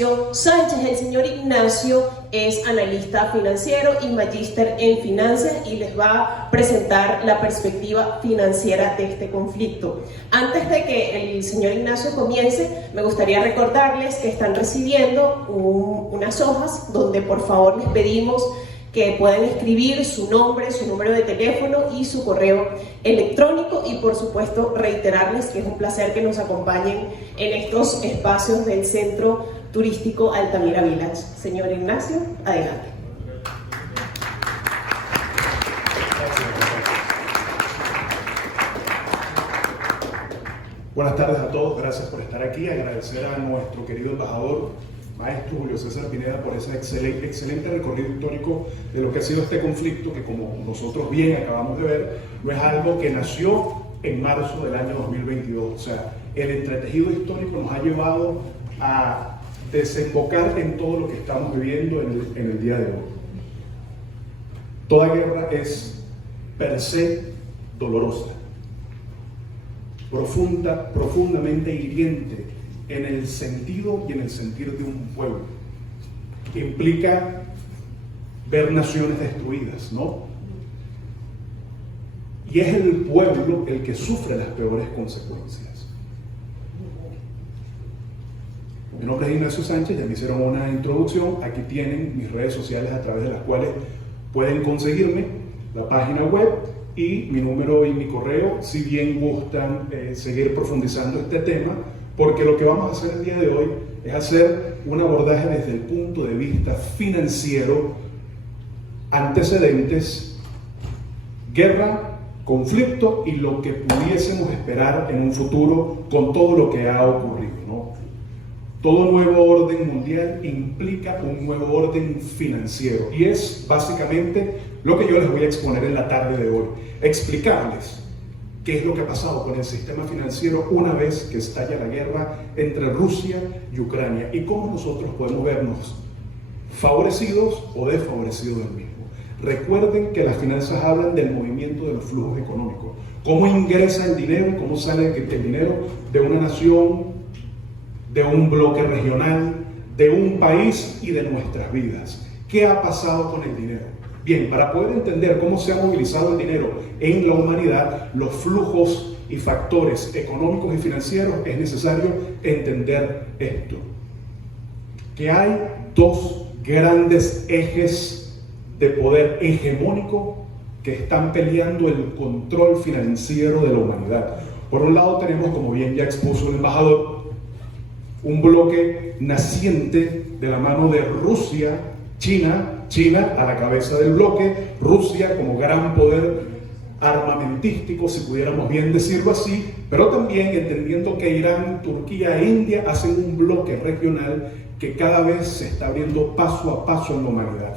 Ignacio Sánchez. El señor Ignacio es analista financiero y magíster en finanzas y les va a presentar la perspectiva financiera de este conflicto. Antes de que el señor Ignacio comience, me gustaría recordarles que están recibiendo unas hojas donde por favor les pedimos que puedan escribir su nombre, su número de teléfono y su correo electrónico, y por supuesto reiterarles que es un placer que nos acompañen en estos espacios del Centro Turístico Altamira Village. Señor Ignacio, adelante. Buenas tardes a todos, gracias por estar aquí. Agradecer a nuestro querido embajador, maestro Julio César Pineda, por ese excelente recorrido histórico de lo que ha sido este conflicto, que como nosotros bien acabamos de ver, no es algo que nació en marzo del año 2022. O sea, el entretejido histórico nos ha llevado a desembocar en todo lo que estamos viviendo en el día de hoy. Toda guerra es per se dolorosa, profundamente hiriente en el sentido y en el sentir de un pueblo. Implica ver naciones destruidas, ¿no? Y es el pueblo el que sufre las peores consecuencias. Mi nombre es Ignacio Sánchez, ya me hicieron una introducción. Aquí tienen mis redes sociales a través de las cuales pueden conseguirme, la página web y mi número y mi correo, si bien gustan seguir profundizando este tema, porque lo que vamos a hacer el día de hoy es hacer un abordaje desde el punto de vista financiero, antecedentes, guerra, conflicto y lo que pudiésemos esperar en un futuro con todo lo que ha ocurrido, ¿no? Todo nuevo orden mundial implica un nuevo orden financiero y es básicamente lo que yo les voy a exponer en la tarde de hoy, explicarles qué es lo que ha pasado con el sistema financiero una vez que estalla la guerra entre Rusia y Ucrania y cómo nosotros podemos vernos favorecidos o desfavorecidos del mismo. Recuerden que las finanzas hablan del movimiento de los flujos económicos, cómo ingresa el dinero, cómo sale el dinero de una nación, de un bloque regional, de un país y de nuestras vidas. ¿Qué ha pasado con el dinero? Bien, para poder entender cómo se ha movilizado el dinero en la humanidad, los flujos y factores económicos y financieros, es necesario entender esto: que hay dos grandes ejes de poder hegemónico que están peleando el control financiero de la humanidad. Por un lado tenemos, como bien ya expuso el embajador, un bloque naciente de la mano de Rusia, China a la cabeza del bloque, Rusia como gran poder armamentístico, si pudiéramos bien decirlo así, pero también entendiendo que Irán, Turquía e India hacen un bloque regional que cada vez se está abriendo paso a paso en la humanidad.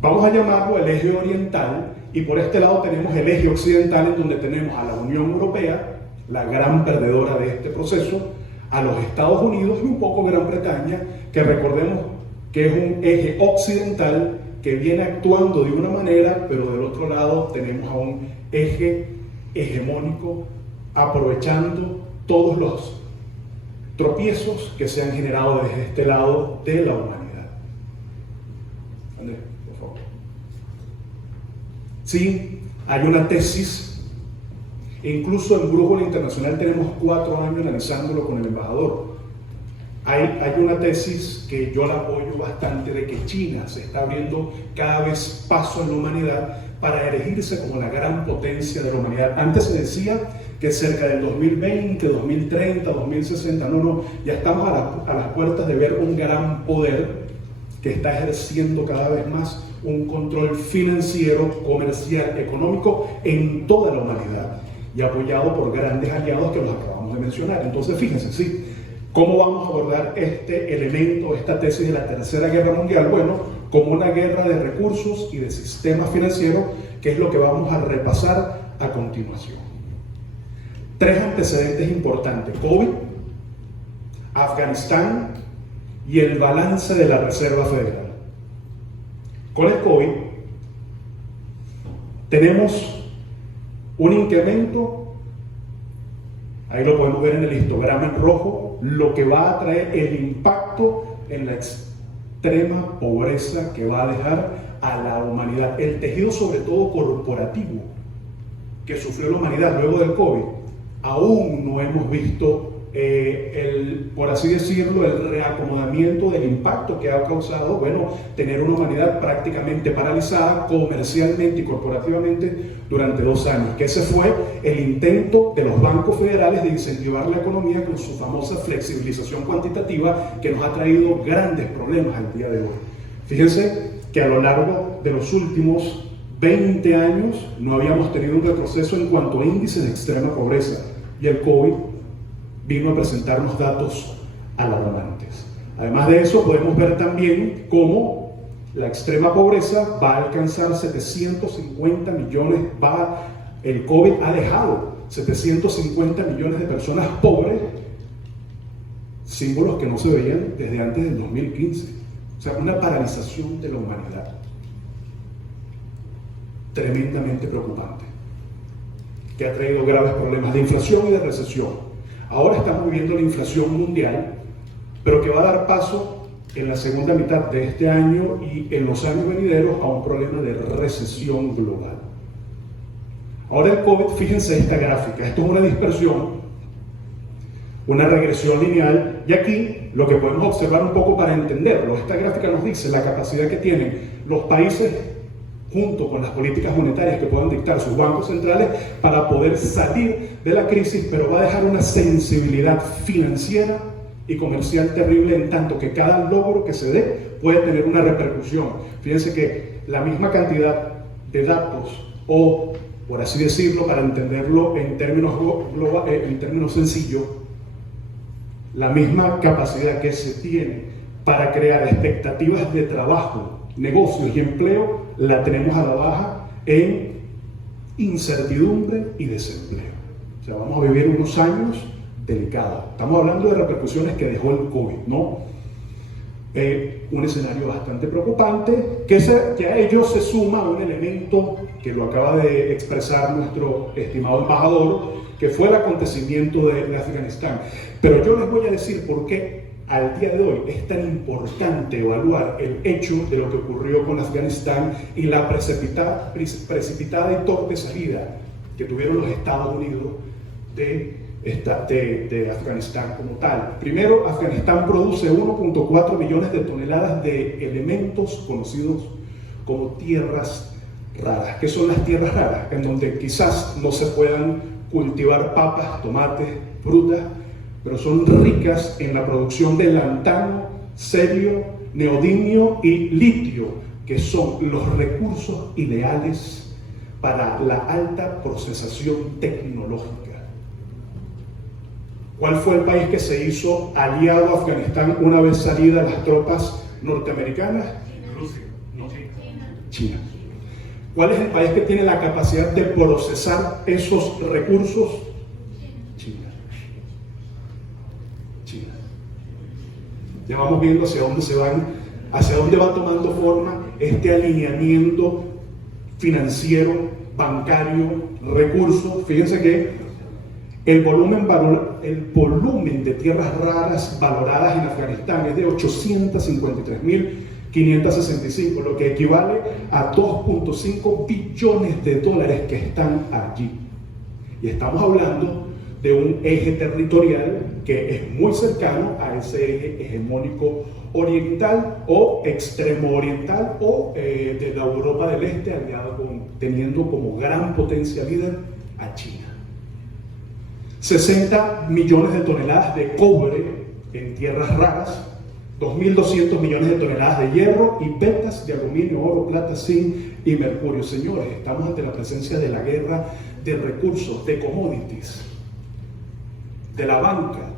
Vamos a llamarlo el eje oriental, y por este lado tenemos el eje occidental, en donde tenemos a la Unión Europea, la gran perdedora de este proceso, a los Estados Unidos y un poco Gran Bretaña, que recordemos que es un eje occidental que viene actuando de una manera, pero del otro lado tenemos a un eje hegemónico aprovechando todos los tropiezos que se han generado desde este lado de la humanidad. Andrés, por favor. Sí, hay una tesis, incluso en Brújula Internacional tenemos 4 años analizándolo con el embajador. Hay una tesis que yo la apoyo bastante, de que China se está abriendo cada vez paso en la humanidad para erigirse como la gran potencia de la humanidad. Antes se decía que cerca del 2020, 2030, 2060, no, ya estamos a las puertas de ver un gran poder que está ejerciendo cada vez más un control financiero, comercial, económico en toda la humanidad y apoyado por grandes aliados que los acabamos de mencionar. Entonces fíjense, sí, ¿cómo vamos a abordar este elemento, esta tesis de la Tercera Guerra Mundial? Bueno, como una guerra de recursos y de sistemas financieros, que es lo que vamos a repasar a continuación. 3 antecedentes importantes: COVID, Afganistán y el balance de la Reserva Federal. Con el COVID tenemos un incremento, ahí lo podemos ver en el histograma en rojo, lo que va a traer el impacto en la extrema pobreza que va a dejar a la humanidad. El tejido, sobre todo corporativo, que sufrió la humanidad luego del COVID, aún no hemos visto por así decirlo, el reacomodamiento del impacto que ha causado, bueno, tener una humanidad prácticamente paralizada comercialmente y corporativamente durante 2 años, que ese fue el intento de los bancos federales de incentivar la economía con su famosa flexibilización cuantitativa, que nos ha traído grandes problemas al día de hoy. Fíjense que a lo largo de los últimos 20 años no habíamos tenido un retroceso en cuanto a índices de extrema pobreza, y el COVID vino a presentarnos datos alarmantes. Además de eso, podemos ver también cómo la extrema pobreza va a alcanzar 750 millones, el COVID ha dejado 750 millones de personas pobres, símbolos que no se veían desde antes del 2015. O sea, una paralización de la humanidad tremendamente preocupante, que ha traído graves problemas de inflación y de recesión. Ahora estamos viviendo la inflación mundial, pero que va a dar paso en la segunda mitad de este año y en los años venideros a un problema de recesión global. Ahora el COVID, fíjense esta gráfica, esto es una dispersión, una regresión lineal, y aquí lo que podemos observar un poco para entenderlo, esta gráfica nos dice la capacidad que tienen los países junto con las políticas monetarias que puedan dictar sus bancos centrales para poder salir de la crisis, pero va a dejar una sensibilidad financiera y comercial terrible, en tanto que cada logro que se dé puede tener una repercusión. Fíjense que la misma cantidad de datos, o por así decirlo, para entenderlo en términos sencillos, la misma capacidad que se tiene para crear expectativas de trabajo, negocios y empleo, la tenemos a la baja en incertidumbre y desempleo. O sea, vamos a vivir unos años delicados. Estamos hablando de repercusiones que dejó el COVID, ¿no? Un escenario bastante preocupante, que a ello se suma un elemento que lo acaba de expresar nuestro estimado embajador, que fue el acontecimiento de Afganistán. Pero yo les voy a decir por qué al día de hoy es tan importante evaluar el hecho de lo que ocurrió con Afganistán y la precipitada y torpe salida que tuvieron los Estados Unidos de Afganistán como tal. Primero, Afganistán produce 1.4 millones de toneladas de elementos conocidos como tierras raras. ¿Qué son las tierras raras? En donde quizás no se puedan cultivar papas, tomates, frutas, pero son ricas en la producción de lantano, cerio, neodimio y litio, que son los recursos ideales para la alta procesación tecnológica. ¿Cuál fue el país que se hizo aliado a Afganistán una vez salidas las tropas norteamericanas? Rusia. No, China. ¿Cuál es el país que tiene la capacidad de procesar esos recursos? Ya vamos viendo hacia dónde va tomando forma este alineamiento financiero, bancario, recursos. Fíjense que el volumen de tierras raras valoradas en Afganistán es de 853.565, lo que equivale a 2.5 billones de dólares que están allí. Y estamos hablando de un eje territorial que es muy cercano a ese eje hegemónico oriental o extremo oriental, o de la Europa del Este, teniendo como gran potencia líder a China. 60 millones de toneladas de cobre en tierras raras, 2.200 millones de toneladas de hierro y vetas de aluminio, oro, plata, zinc y mercurio. Señores, estamos ante la presencia de la guerra de recursos, de commodities, de la banca.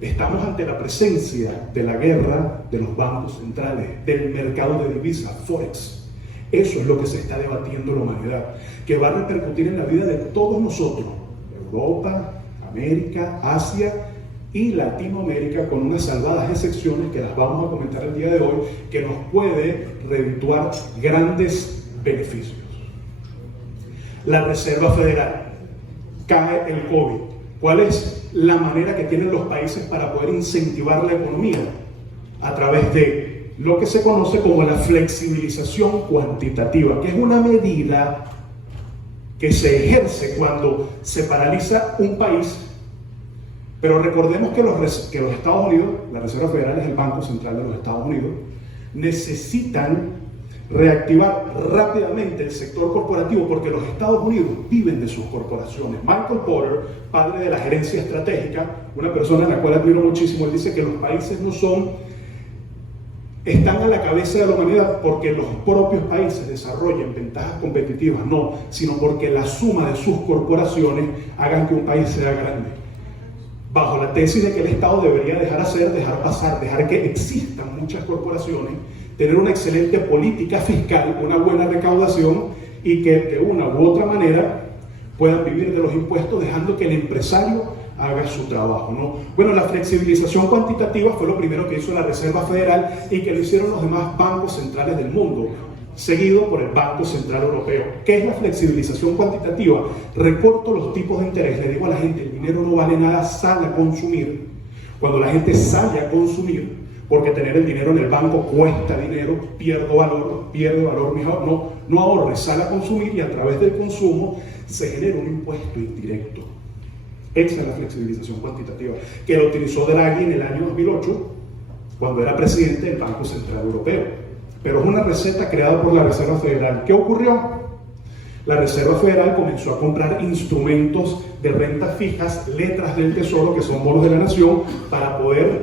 Estamos ante la presencia de la guerra de los bancos centrales, del mercado de divisas, Forex. Eso es lo que se está debatiendo en la humanidad, que va a repercutir en la vida de todos nosotros, Europa, América, Asia y Latinoamérica, con unas salvadas excepciones que las vamos a comentar el día de hoy, que nos puede redituar grandes beneficios. La Reserva Federal, cae el COVID. ¿Cuál es la manera que tienen los países para poder incentivar la economía? a través de lo que se conoce como la flexibilización cuantitativa, que es una medida que se ejerce cuando se paraliza un país. Pero recordemos que los Estados Unidos, la Reserva Federal es el Banco Central de los Estados Unidos, necesitan reactivar rápidamente el sector corporativo porque los Estados Unidos viven de sus corporaciones. Michael Porter, padre de la gerencia estratégica, una persona a la cual admiro muchísimo, él dice que los países están a la cabeza de la humanidad porque los propios países desarrollen ventajas competitivas, no, sino porque la suma de sus corporaciones hagan que un país sea grande. Bajo la tesis de que el Estado debería dejar pasar, dejar que existan muchas corporaciones, tener una excelente política fiscal, una buena recaudación y que de una u otra manera puedan vivir de los impuestos dejando que el empresario haga su trabajo, ¿no? Bueno, la flexibilización cuantitativa fue lo primero que hizo la Reserva Federal y que lo hicieron los demás bancos centrales del mundo, seguido por el Banco Central Europeo. ¿Qué es la flexibilización cuantitativa? Recorto los tipos de interés, le digo a la gente, el dinero no vale nada, sal a consumir. Cuando la gente sale a consumir, porque tener el dinero en el banco cuesta dinero, pierde valor mejor, no ahorres, sal a consumir y a través del consumo se genera un impuesto indirecto. Esa es la flexibilización cuantitativa, que lo utilizó Draghi en el año 2008, cuando era presidente del Banco Central Europeo. Pero es una receta creada por la Reserva Federal. ¿Qué ocurrió? La Reserva Federal comenzó a comprar instrumentos de rentas fijas, letras del Tesoro, que son bonos de la nación, para poder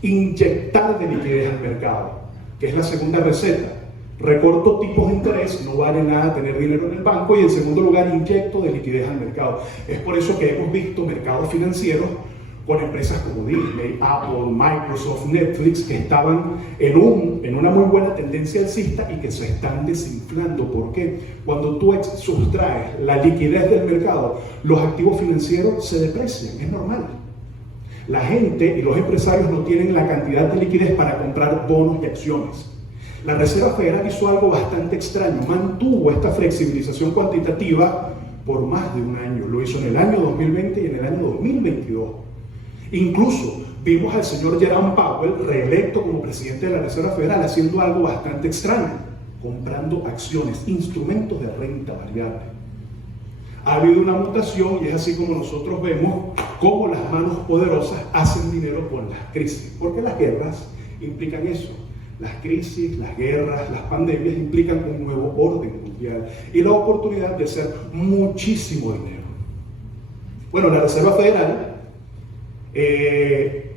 inyectar de liquidez al mercado, que es la segunda receta. Recorto tipos de interés, no vale nada tener dinero en el banco, y en segundo lugar inyecto de liquidez al mercado. Es por eso que hemos visto mercados financieros con empresas como Disney, Apple, Microsoft, Netflix, que estaban en una muy buena tendencia alcista y que se están desinflando. ¿Por qué? Cuando tú sustraes la liquidez del mercado, los activos financieros se deprecian, es normal. La gente y los empresarios no tienen la cantidad de liquidez para comprar bonos y acciones. La Reserva Federal hizo algo bastante extraño, mantuvo esta flexibilización cuantitativa por más de un año. Lo hizo en el año 2020 y en el año 2022. Incluso vimos al señor Jerome Powell, reelecto como presidente de la Reserva Federal, haciendo algo bastante extraño, comprando acciones, instrumentos de renta variable. Ha habido una mutación y es así como nosotros vemos cómo las manos poderosas hacen dinero con las crisis, porque las guerras implican eso. Las crisis, las guerras, las pandemias implican un nuevo orden mundial y la oportunidad de hacer muchísimo dinero. Bueno, la Reserva Federal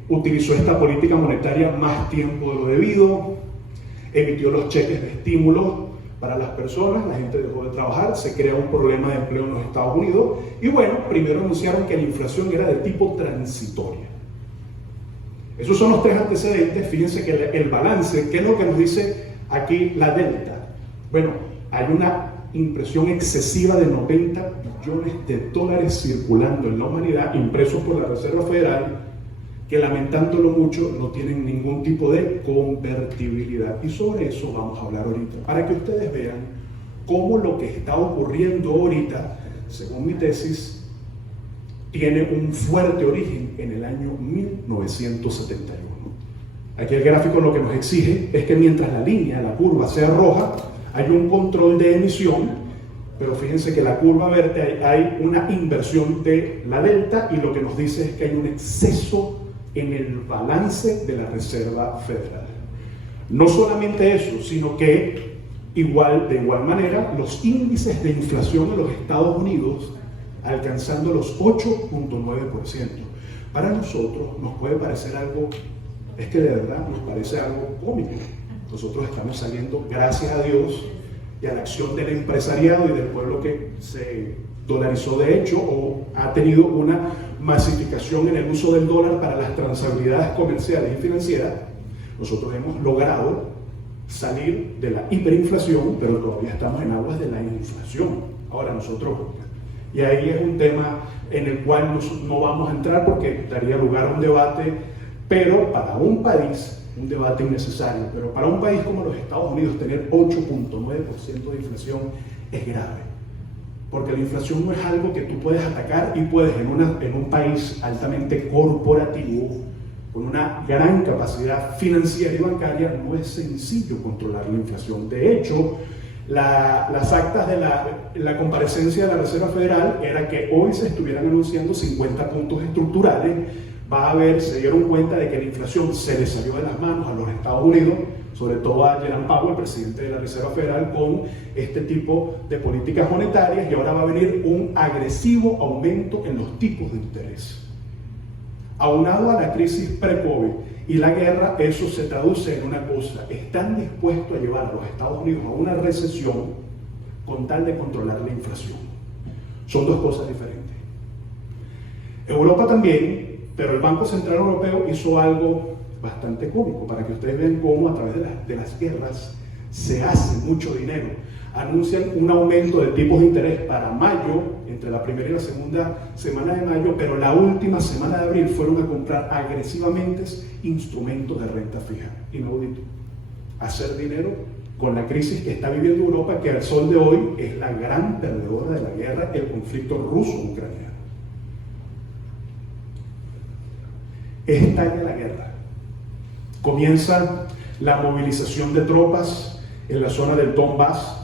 utilizó esta política monetaria más tiempo de lo debido, emitió los cheques de estímulo para las personas, la gente dejó de trabajar, se crea un problema de empleo en los Estados Unidos y bueno, primero anunciaron que la inflación era de tipo transitoria. Esos son los tres antecedentes. Fíjense que el balance, ¿qué es lo que nos dice aquí la delta? Bueno, hay una impresión excesiva de 90 billones de dólares circulando en la humanidad, impresos por la Reserva Federal, que lamentándolo mucho no tienen ningún tipo de convertibilidad. Y sobre eso vamos a hablar ahorita, para que ustedes vean cómo lo que está ocurriendo ahorita, según mi tesis, tiene un fuerte origen en el año 1971. Aquí el gráfico lo que nos exige es que mientras la línea, la curva sea roja, hay un control de emisión, pero fíjense que la curva verde hay una inversión de la delta y lo que nos dice es que hay un exceso en el balance de la Reserva Federal. No solamente eso, sino que de igual manera los índices de inflación en los Estados Unidos alcanzando los 8.9%. Para nosotros nos puede parecer algo, es que de verdad nos parece algo cómico. Nosotros estamos saliendo, gracias a Dios, y a la acción del empresariado y del pueblo que se dolarizó de hecho o ha tenido una masificación en el uso del dólar para las transabilidades comerciales y financieras. Nosotros hemos logrado salir de la hiperinflación, pero todavía estamos en aguas de la inflación. Ahora nosotros... Y ahí es un tema en el cual no vamos a entrar porque daría lugar a un debate, pero para un país, un debate innecesario, pero para un país como los Estados Unidos tener 8.9% de inflación es grave. Porque la inflación no es algo que tú puedes atacar y puedes en un país altamente corporativo con una gran capacidad financiera y bancaria, no es sencillo controlar la inflación. De hecho, las actas de la comparecencia de la Reserva Federal era que hoy se estuvieran anunciando 50 puntos estructurales. Se dieron cuenta de que la inflación se le salió de las manos a los Estados Unidos, sobre todo a Jerome Powell, presidente de la Reserva Federal, con este tipo de políticas monetarias, y ahora va a venir un agresivo aumento en los tipos de interés. Aunado a la crisis pre-COVID y la guerra, eso se traduce en una cosa: están dispuestos a llevar a los Estados Unidos a una recesión con tal de controlar la inflación. Son dos cosas diferentes. Europa también, pero el Banco Central Europeo hizo algo bastante cómico para que ustedes vean cómo a través de las guerras se hace mucho dinero. Anuncian un aumento de tipos de interés para mayo, entre la primera y la segunda semana de mayo, pero la última semana de abril fueron a comprar agresivamente instrumentos de renta fija. Inaudito. Hacer dinero con la crisis que está viviendo Europa, que al sol de hoy es la gran perdedora de la guerra, el conflicto ruso-ucraniano. Estalla la guerra. Comienza la movilización de tropas en la zona del Donbass,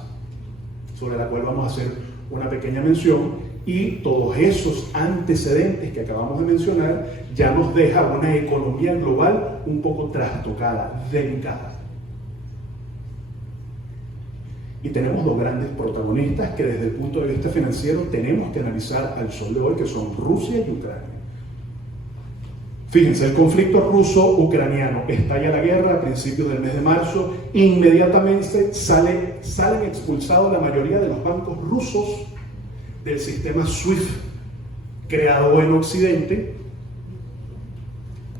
sobre la cual vamos a hacer una pequeña mención, y todos esos antecedentes que acabamos de mencionar ya nos deja una economía global un poco trastocada, delicada. Y tenemos dos grandes protagonistas que desde el punto de vista financiero tenemos que analizar al sol de hoy, que son Rusia y Ucrania. Fíjense, el conflicto ruso-ucraniano, estalla la guerra a principios del mes de marzo, inmediatamente salen expulsados la mayoría de los bancos rusos del sistema SWIFT, creado en Occidente,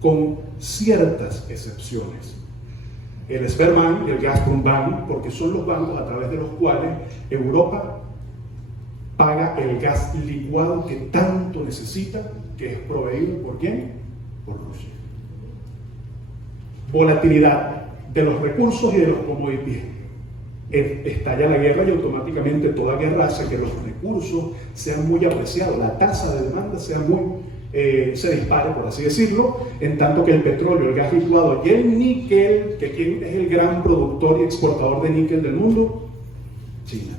con ciertas excepciones. El Sberbank y el Gazprombank, porque son los bancos a través de los cuales Europa paga el gas licuado que tanto necesita, que es proveído ¿por quién? Por Rusia. Volatilidad de los recursos y de los commodities. Estalla la guerra y automáticamente toda guerra hace que los recursos sean muy apreciados, la tasa de demanda se dispare, por así decirlo, en tanto que el petróleo, el gas licuado y el níquel, que ¿quién es el gran productor y exportador de níquel del mundo? China.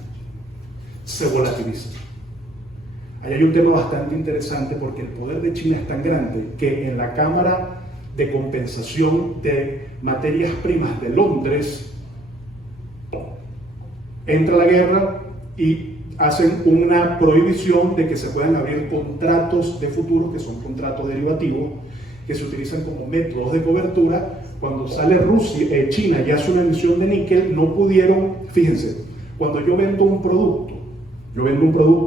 Se volatiliza. Ahí hay un tema bastante interesante, porque el poder de China es tan grande que en la Cámara de Compensación de Materias Primas de Londres entra la guerra y hacen una prohibición de que se puedan abrir contratos de futuro, que son contratos derivativos, que se utilizan como métodos de cobertura. Cuando sale China y hace una emisión de níquel, no pudieron, fíjense, cuando yo vendo un producto,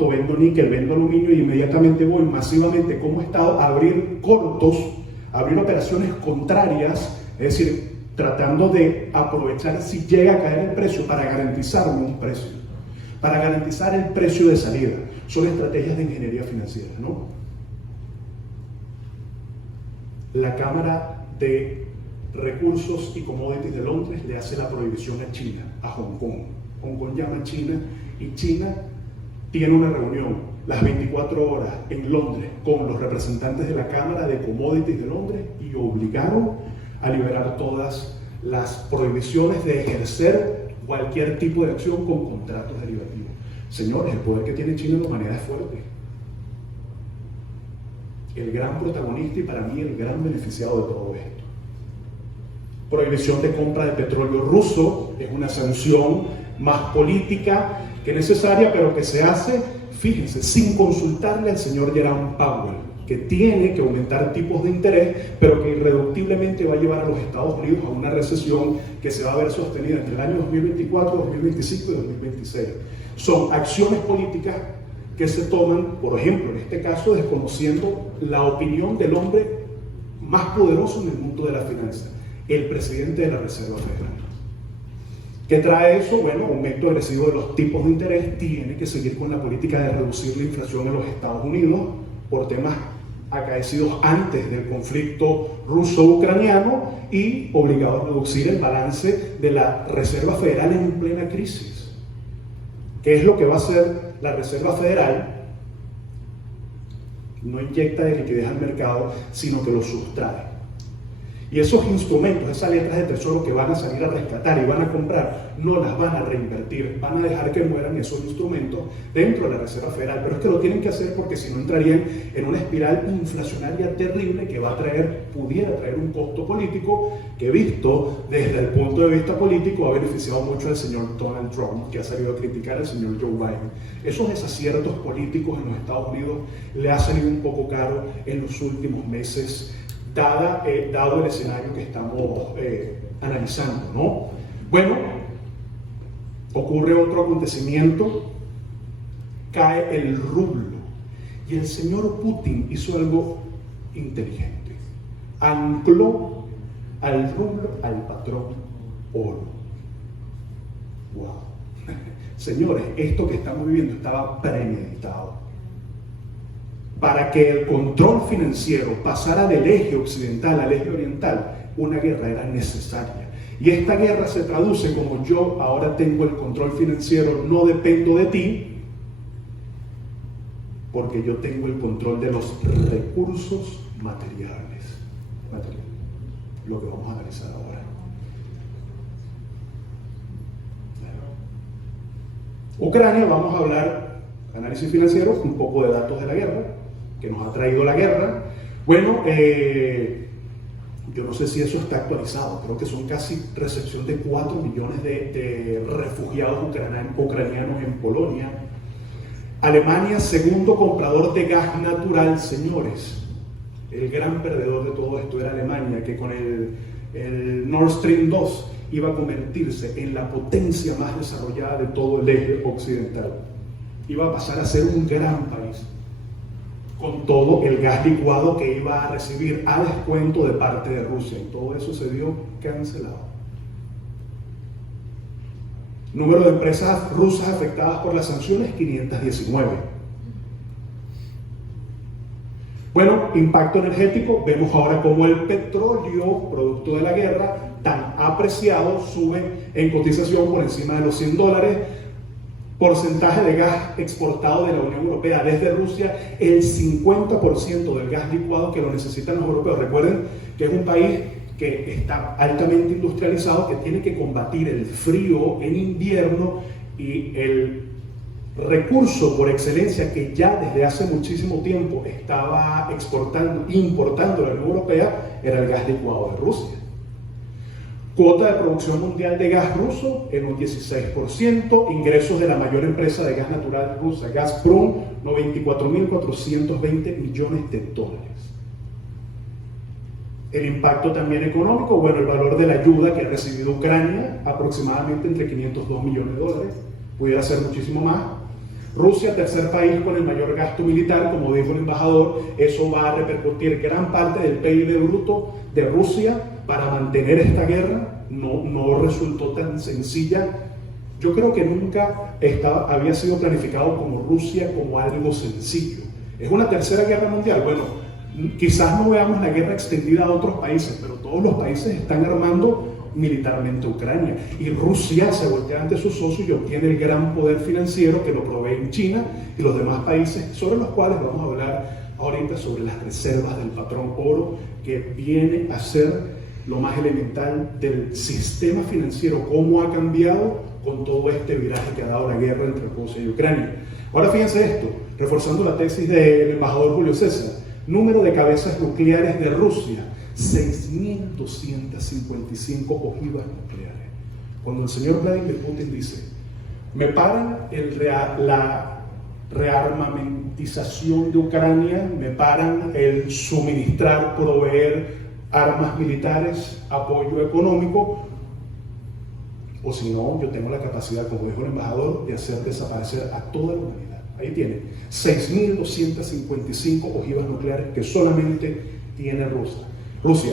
vendo níquel, vendo aluminio, y inmediatamente voy masivamente como Estado a abrir cortos, a abrir operaciones contrarias, es decir, tratando de aprovechar si llega a caer el precio para garantizarme un precio, para garantizar el precio de salida. Son estrategias de ingeniería financiera, ¿no? La Cámara de Recursos y Commodities de Londres le hace la prohibición a China, a Hong Kong. Hong Kong llama a China, y China tiene una reunión las 24 horas en Londres con los representantes de la Cámara de Commodities de Londres, y obligaron a liberar todas las prohibiciones de ejercer cualquier tipo de acción con contratos derivativos. Señores, el poder que tiene China en la humanidad es fuerte. El gran protagonista y para mí el gran beneficiado de todo esto. Prohibición de compra de petróleo ruso es una sanción más política que necesaria, pero que se hace, fíjense, sin consultarle al señor Jerome Powell, que tiene que aumentar tipos de interés, pero que irreductiblemente va a llevar a los Estados Unidos a una recesión que se va a ver sostenida entre el año 2024, 2025 y 2026. Son acciones políticas que se toman, por ejemplo, en este caso, desconociendo la opinión del hombre más poderoso en el mundo de la finanza, el presidente de la Reserva Federal. ¿Qué trae eso? Bueno, aumento agresivo de los tipos de interés. Tiene que seguir con la política de reducir la inflación en los Estados Unidos por temas acaecidos antes del conflicto ruso-ucraniano, y obligado a reducir el balance de la Reserva Federal en plena crisis. ¿Qué es lo que va a hacer la Reserva Federal? No inyecta de liquidez al mercado, sino que lo sustrae. Y esos instrumentos, esas letras de tesoro que van a salir a rescatar y van a comprar, no las van a reinvertir, van a dejar que mueran esos instrumentos dentro de la Reserva Federal. Pero es que lo tienen que hacer porque si no entrarían en una espiral inflacionaria terrible que va a pudiera traer un costo político que, visto desde el punto de vista político, ha beneficiado mucho al señor Donald Trump, que ha salido a criticar al señor Joe Biden. Esos desaciertos políticos en los Estados Unidos le ha salido un poco caro en los últimos meses, dado el escenario que estamos analizando, ¿no? Bueno, ocurre otro acontecimiento, cae el rublo, y el señor Putin hizo algo inteligente, ancló al rublo al patrón oro. ¡Wow! Señores, esto que estamos viviendo estaba premeditado. Para que el control financiero pasara del eje occidental al eje oriental, una guerra era necesaria. Y esta guerra se traduce como: yo ahora tengo el control financiero, no dependo de ti, porque yo tengo el control de los recursos materiales. Lo que vamos a analizar ahora. Ucrania, vamos a hablar, análisis financiero, un poco de datos de la guerra, que nos ha traído la guerra. Bueno, yo no sé si eso está actualizado, creo que son casi recepción de 4 millones de refugiados ucranianos en Polonia. Alemania, segundo comprador de gas natural, señores. El gran perdedor de todo esto era Alemania, que con el Nord Stream 2 iba a convertirse en la potencia más desarrollada de todo el eje occidental. Iba a pasar a ser un gran país, con todo el gas licuado que iba a recibir a descuento de parte de Rusia, y todo eso se vio cancelado. Número de empresas rusas afectadas por las sanciones, 519. Bueno, impacto energético, vemos ahora cómo el petróleo, producto de la guerra, tan apreciado, sube en cotización por encima de los $100. Porcentaje de gas exportado de la Unión Europea desde Rusia, el 50% del gas licuado que lo necesitan los europeos. Recuerden que es un país que está altamente industrializado, que tiene que combatir el frío en invierno, y el recurso por excelencia que ya desde hace muchísimo tiempo estaba importando la Unión Europea era el gas licuado de Rusia. Cuota de producción mundial de gas ruso en un 16%, ingresos de la mayor empresa de gas natural rusa, Gazprom, 94.420 millones de dólares. El impacto también económico, bueno, el valor de la ayuda que ha recibido Ucrania, aproximadamente entre 502 millones de dólares, pudiera ser muchísimo más. Rusia, tercer país con el mayor gasto militar, como dijo el embajador, eso va a repercutir gran parte del PIB bruto de Rusia para mantener esta guerra. No resultó tan sencilla. Yo creo que nunca había sido planificado como Rusia como algo sencillo. Es una tercera guerra mundial. Bueno, quizás no veamos la guerra extendida a otros países, pero todos los países están armando militarmente a Ucrania, y Rusia se voltea ante sus socios y obtiene el gran poder financiero que lo provee en China y los demás países, sobre los cuales vamos a hablar ahorita, sobre las reservas del patrón oro, que viene a ser lo más elemental del sistema financiero, cómo ha cambiado con todo este viraje que ha dado la guerra entre Rusia y Ucrania. Ahora fíjense esto, reforzando la tesis del embajador Julio César: número de cabezas nucleares de Rusia, 6.255 ojivas nucleares. Cuando el señor Vladimir Putin dice: me paran la rearmamentización de Ucrania, me paran el suministrar, proveer armas militares, apoyo económico, o si no, yo tengo la capacidad, como dijo el embajador, de hacer desaparecer a toda la humanidad. Ahí tiene 6.255 ojivas nucleares que solamente tiene Rusia.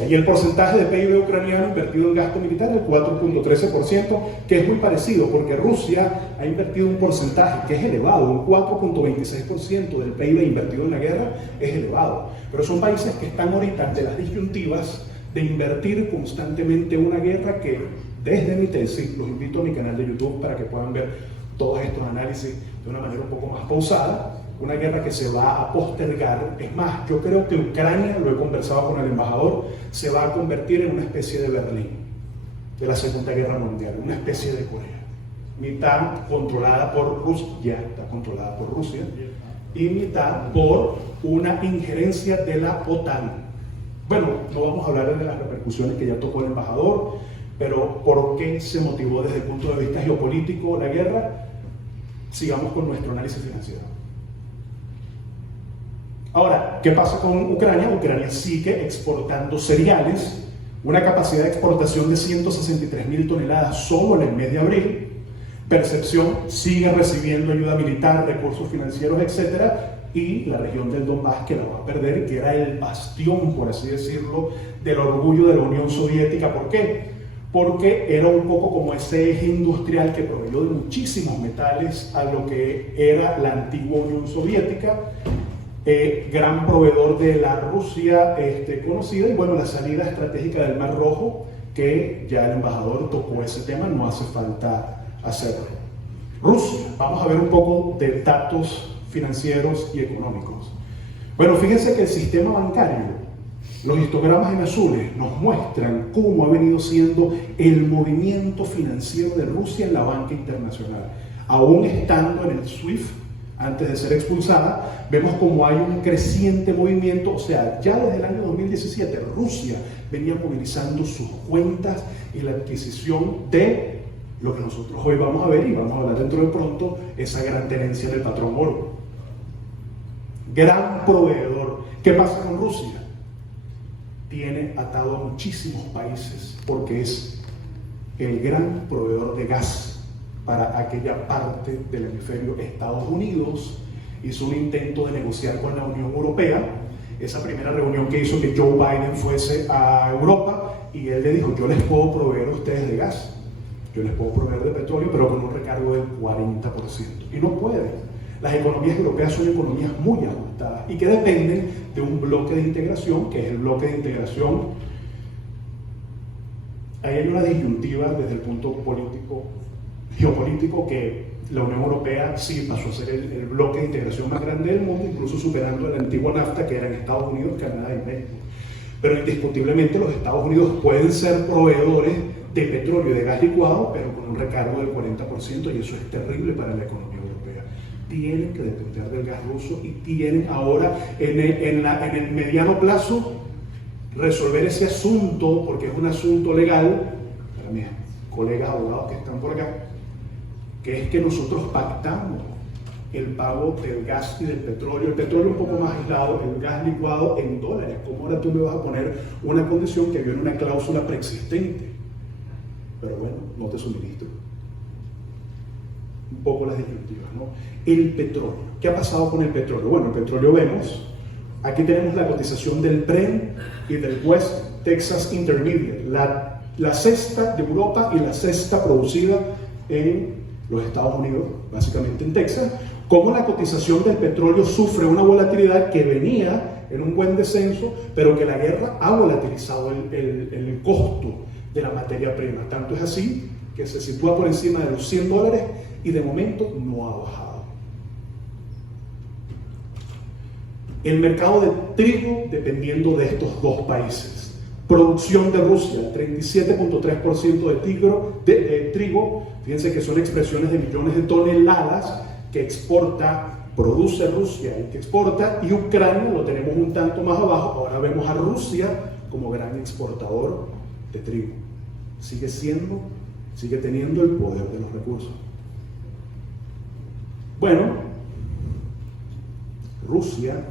Y el porcentaje de PIB ucraniano invertido en gasto militar, el 4.13%, que es muy parecido, porque Rusia ha invertido un porcentaje que es elevado, un 4.26% del PIB invertido en la guerra es elevado. Pero son países que están ahorita ante las disyuntivas de invertir constantemente en una guerra que, desde mi tesis, los invito a mi canal de YouTube para que puedan ver todos estos análisis de una manera un poco más pausada, una guerra que se va a postergar. Es más, yo creo que Ucrania, lo he conversado con el embajador, se va a convertir en una especie de Berlín de la Segunda Guerra Mundial, una especie de Corea, mitad controlada por Rusia, ya está controlada por Rusia, y mitad por una injerencia de la OTAN. Bueno, no vamos a hablar de las repercusiones que ya tocó el embajador, pero ¿por qué se motivó desde el punto de vista geopolítico la guerra? Sigamos con nuestro análisis financiero. Ahora, ¿qué pasa con Ucrania? Ucrania sigue exportando cereales, una capacidad de exportación de 163.000 toneladas solo en el mes de abril. Percepción sigue recibiendo ayuda militar, recursos financieros, etc. Y la región del Donbass, que la va a perder, que era el bastión, por así decirlo, del orgullo de la Unión Soviética. ¿Por qué? Porque era un poco como ese eje industrial que proveyó de muchísimos metales a lo que era la antigua Unión Soviética, gran proveedor de la Rusia conocida, y bueno, la salida estratégica del Mar Rojo, que ya el embajador tocó ese tema, no hace falta hacerlo. Rusia, vamos a ver un poco de datos financieros y económicos. Bueno, fíjense que el sistema bancario, los histogramas en azules nos muestran cómo ha venido siendo el movimiento financiero de Rusia en la banca internacional. Aún estando en el SWIFT, antes de ser expulsada, vemos como hay un creciente movimiento. O sea, ya desde el año 2017 Rusia venía movilizando sus cuentas y la adquisición de lo que nosotros hoy vamos a ver, y vamos a hablar dentro de pronto, esa gran tenencia del patrón oro. Gran proveedor. ¿Qué pasa con Rusia? Tiene atado a muchísimos países porque es el gran proveedor de gas para aquella parte del hemisferio. Estados Unidos hizo un intento de negociar con la Unión Europea, esa primera reunión que hizo que Joe Biden fuese a Europa, y él le dijo: yo les puedo proveer a ustedes de gas, yo les puedo proveer de petróleo, pero con un recargo del 40%. Y no pueden. Las economías europeas son economías muy ajustadas y que dependen de un bloque de integración, que es el bloque de integración. Ahí hay una disyuntiva desde el punto político, geopolítico, que la Unión Europea sí pasó a ser el bloque de integración más grande del mundo, incluso superando el antiguo NAFTA, que eran Estados Unidos, Canadá y México. Pero indiscutiblemente los Estados Unidos pueden ser proveedores de petróleo y de gas licuado, pero con un recargo del 40%, y eso es terrible para la economía europea. Tienen que depender del gas ruso y tienen ahora en el mediano plazo resolver ese asunto, porque es un asunto legal, para mis colegas abogados que están por acá, que es que nosotros pactamos el pago del gas y del petróleo, el petróleo un poco más aislado, el gas licuado en dólares. ¿Cómo ahora tú me vas a poner una condición que viene una cláusula preexistente? Pero bueno, no te suministro. Un poco las disyuntivas, ¿no? El petróleo. ¿Qué ha pasado con el petróleo? Bueno, el petróleo vemos, aquí tenemos la cotización del Brent y del West Texas Intermediate, la cesta de Europa y la cesta producida en los Estados Unidos, básicamente en Texas. Cómo la cotización del petróleo sufre una volatilidad que venía en un buen descenso, pero que la guerra ha volatilizado el costo de la materia prima. Tanto es así que se sitúa por encima de los $100 y de momento no ha bajado. El mercado de trigo, dependiendo de estos dos países. Producción de Rusia, 37.3% de trigo. Fíjense que son expresiones de millones de toneladas que produce Rusia y que exporta, y Ucrania lo tenemos un tanto más abajo. Ahora vemos a Rusia como gran exportador de trigo. Sigue teniendo el poder de los recursos. Bueno, Rusia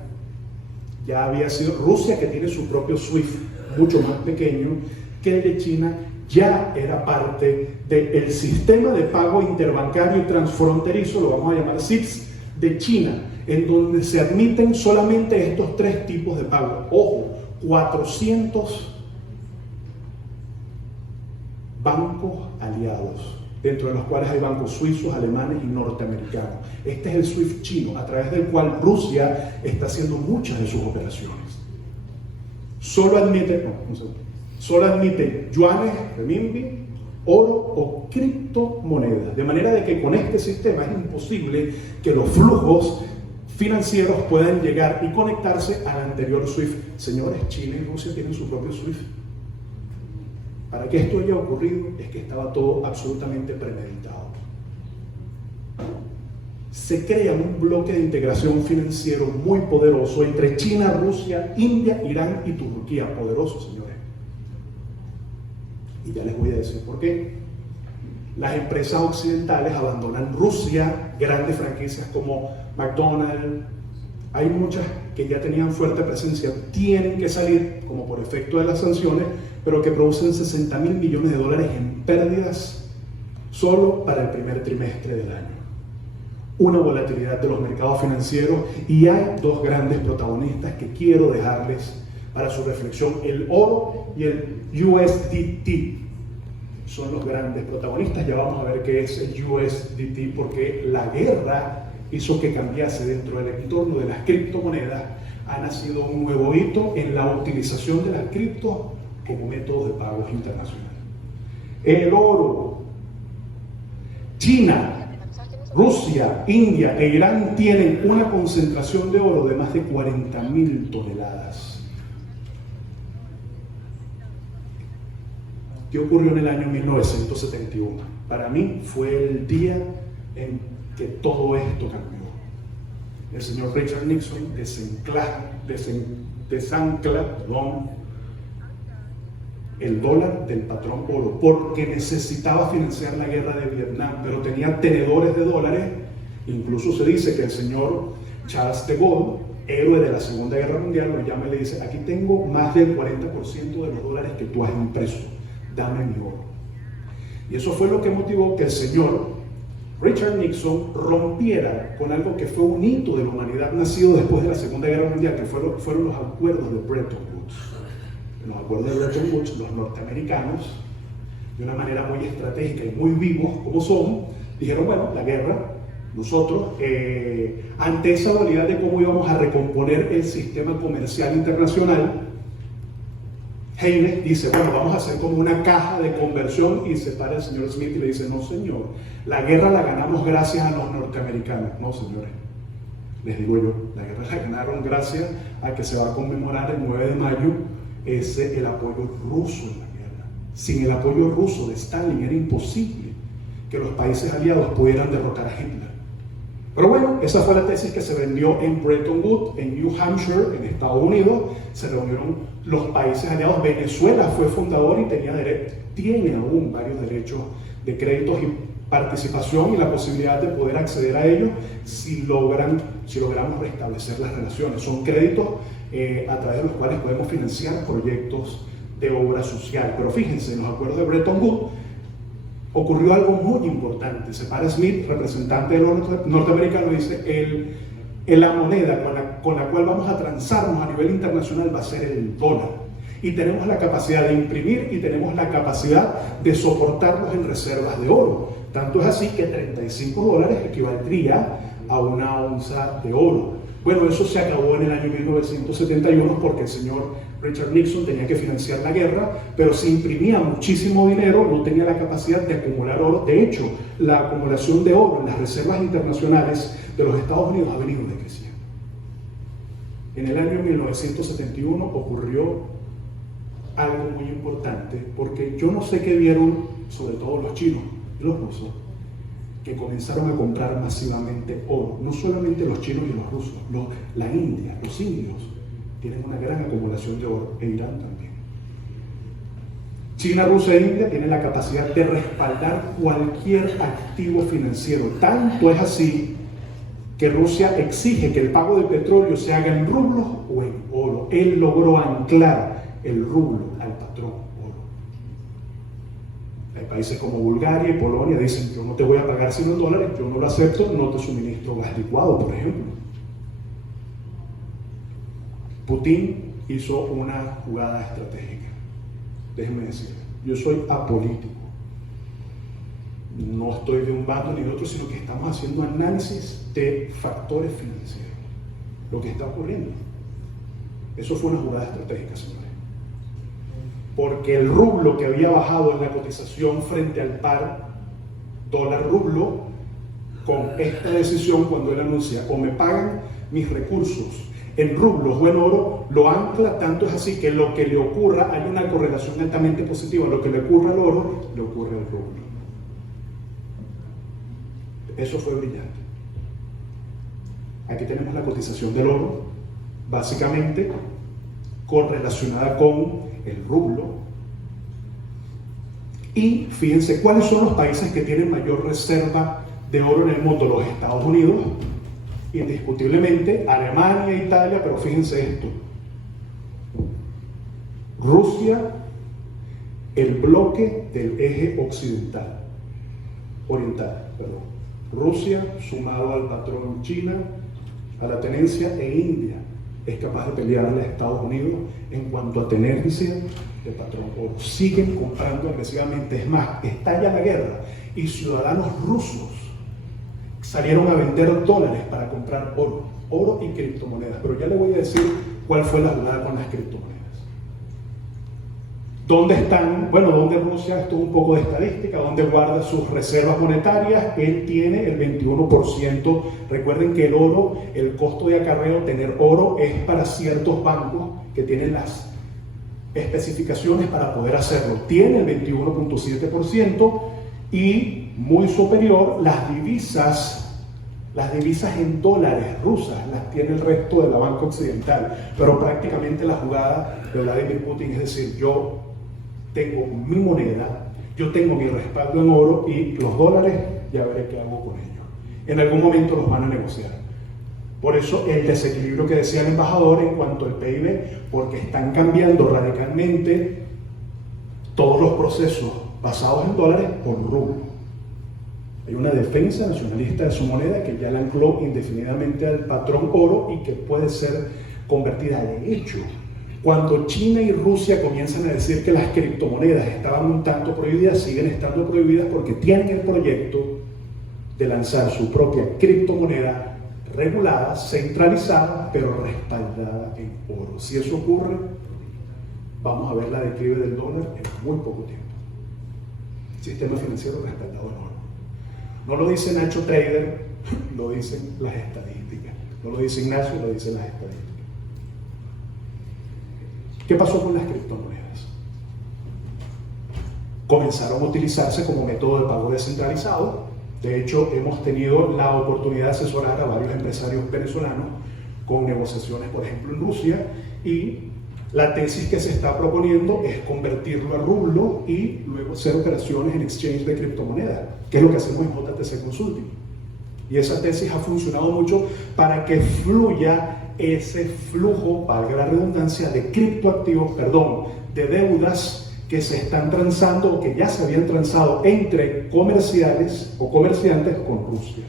ya había sido, Rusia que tiene su propio SWIFT, mucho más pequeño que el de China, ya era parte del sistema de pago interbancario y transfronterizo, lo vamos a llamar SIPS, de China, en donde se admiten solamente estos tres tipos de pago. Ojo, 400 bancos aliados, dentro de los cuales hay bancos suizos, alemanes y norteamericanos. Este es el SWIFT chino, a través del cual Rusia está haciendo muchas de sus operaciones. Solo admite yuanes, renminbi, oro o criptomonedas. De manera de que con este sistema es imposible que los flujos financieros puedan llegar y conectarse al anterior SWIFT. Señores, China y Rusia tienen su propio SWIFT. Para que esto haya ocurrido es que estaba todo absolutamente premeditado. Se crea un bloque de integración financiero muy poderoso entre China, Rusia, India, Irán y Turquía. Poderoso, señores. Y ya les voy a decir por qué. Las empresas occidentales abandonan Rusia, grandes franquicias como McDonald's, hay muchas que ya tenían fuerte presencia, tienen que salir como por efecto de las sanciones, pero que producen 60.000 millones de dólares en pérdidas solo para el primer trimestre del año. Una volatilidad de los mercados financieros, y hay dos grandes protagonistas que quiero dejarles para su reflexión: el oro y el USDT. Son los grandes protagonistas. Ya vamos a ver qué es el USDT, porque la guerra hizo que cambiase dentro del entorno de las criptomonedas. Ha nacido un nuevo hito en la utilización de las criptos como métodos de pagos internacionales. El oro. China, Rusia, India e Irán tienen una concentración de oro de más de 40.000 toneladas. ¿Qué ocurrió en el año 1971? Para mí fue el día en que todo esto cambió. El señor Richard Nixon desancla el dólar del patrón oro, porque necesitaba financiar la guerra de Vietnam, pero tenía tenedores de dólares. Incluso se dice que el señor Charles de Gaulle, héroe de la Segunda Guerra Mundial, lo llama y le dice: aquí tengo más del 40% de los dólares que tú has impreso, dame mi oro. Y eso fue lo que motivó que el señor Richard Nixon rompiera con algo que fue un hito de la humanidad nacido después de la Segunda Guerra Mundial, que fueron los acuerdos de Bretton Woods. En los acuerdos de Bretton Woods, los norteamericanos, de una manera muy estratégica y muy vivos como son, dijeron: bueno, la guerra, nosotros, ante esa dualidad de cómo íbamos a recomponer el sistema comercial internacional, Haynes dice: bueno, vamos a hacer como una caja de conversión, y se para el señor Smith y le dice: no, señor, la guerra la ganamos gracias a los norteamericanos. No, señores, les digo yo, la guerra la ganaron gracias a que se va a conmemorar el 9 de mayo el apoyo ruso en la guerra. Sin el apoyo ruso de Stalin era imposible que los países aliados pudieran derrotar a Hitler. Pero bueno, esa fue la tesis que se vendió en Bretton Woods, en New Hampshire, en Estados Unidos. Se reunieron los países aliados. Venezuela fue fundador y tiene aún varios derechos de créditos y participación, y la posibilidad de poder acceder a ellos si logramos restablecer las relaciones. Son créditos a través de los cuales podemos financiar proyectos de obra social. Pero fíjense, en los acuerdos de Bretton Woods ocurrió algo muy importante. Se para Smith, representante de los norteamericanos, y dice: la moneda con la cual vamos a transarnos a nivel internacional va a ser el dólar. Y tenemos la capacidad de imprimir y tenemos la capacidad de soportarnos en reservas de oro. Tanto es así que $35 equivaldría a una onza de oro. Bueno, eso se acabó en el año 1971 porque el señor Richard Nixon tenía que financiar la guerra, pero se imprimía muchísimo dinero, no tenía la capacidad de acumular oro. De hecho, la acumulación de oro en las reservas internacionales de los Estados Unidos ha venido decreciendo. En el año 1971 ocurrió algo muy importante, porque yo no sé qué vieron, sobre todo los chinos y los rusos, que comenzaron a comprar masivamente oro. No solamente los chinos y los rusos, la India, los indios tienen una gran acumulación de oro, e Irán también. China, Rusia e India tienen la capacidad de respaldar cualquier activo financiero. Tanto es así que Rusia exige que el pago de petróleo se haga en rublos o en oro. Él logró anclar el rublo al patrón oro. Hay países como Bulgaria y Polonia dicen: yo no te voy a pagar sino en dólares, yo no lo acepto, no te suministro gas licuado, por ejemplo. Putin hizo una jugada estratégica. Déjenme decir, yo soy apolítico. No estoy de un bando ni de otro, sino que estamos haciendo análisis de factores financieros. Lo que está ocurriendo. Eso fue una jugada estratégica, señores. Porque el rublo, que había bajado en la cotización frente al par dólar-rublo, con esta decisión, cuando él anuncia: o me pagan mis recursos en rublos o en oro, lo ancla, tanto es así que lo que le ocurra, hay una correlación altamente positiva, lo que le ocurra al oro, le ocurre al rublo. Eso fue brillante. Aquí tenemos la cotización del oro, básicamente correlacionada con el rublo. Y fíjense, ¿cuáles son los países que tienen mayor reserva de oro en el mundo? Los Estados Unidos, indiscutiblemente, Alemania, Italia, pero fíjense esto: Rusia, el bloque del eje oriental, Rusia, sumado al patrón China, a la tenencia, e India es capaz de pelearle a Estados Unidos en cuanto a tenencia de patrón oro. Siguen comprando agresivamente. Es más, estalla la guerra y ciudadanos rusos salieron a vender dólares para comprar oro y criptomonedas. Pero ya le voy a decir cuál fue la jugada con las criptomonedas. ¿Dónde están? Bueno, ¿dónde Rusia? Esto es un poco de estadística. ¿Dónde guarda sus reservas monetarias? Él tiene el 21%. Recuerden que el oro, el costo de acarreo, tener oro es para ciertos bancos que tienen las especificaciones para poder hacerlo. Tiene el 21.7% y muy superior las divisas en dólares rusas las tiene el resto de la banca occidental. Pero prácticamente la jugada de Vladimir Putin es decir, yo tengo mi moneda, yo tengo mi respaldo en oro y los dólares ya veré qué hago con ellos. En algún momento los van a negociar. Por eso el desequilibrio que decía el embajador en cuanto al PIB, porque están cambiando radicalmente todos los procesos basados en dólares por rublo. Hay una defensa nacionalista de su moneda que ya la ancló indefinidamente al patrón oro y que puede ser convertida. De hecho, cuando China y Rusia comienzan a decir que las criptomonedas estaban un tanto prohibidas, siguen estando prohibidas porque tienen el proyecto de lanzar su propia criptomoneda regulada, centralizada, pero respaldada en oro. Si eso ocurre, vamos a ver la declive del dólar en muy poco tiempo. Sistema financiero respaldado en oro. No lo dice Nacho Trader, lo dicen las estadísticas. No lo dice Ignacio, lo dicen las estadísticas. ¿Qué pasó con las criptomonedas? Comenzaron a utilizarse como método de pago descentralizado. De hecho, hemos tenido la oportunidad de asesorar a varios empresarios venezolanos con negociaciones, por ejemplo, en Rusia, y la tesis que se está proponiendo es convertirlo a rublo y luego hacer operaciones en exchange de criptomonedas, que es lo que hacemos en JTC Consulting. Y esa tesis ha funcionado mucho para que fluya ese flujo, valga la redundancia, de criptoactivos, de deudas que se están transando o que ya se habían transado entre comerciales o comerciantes con Rusia.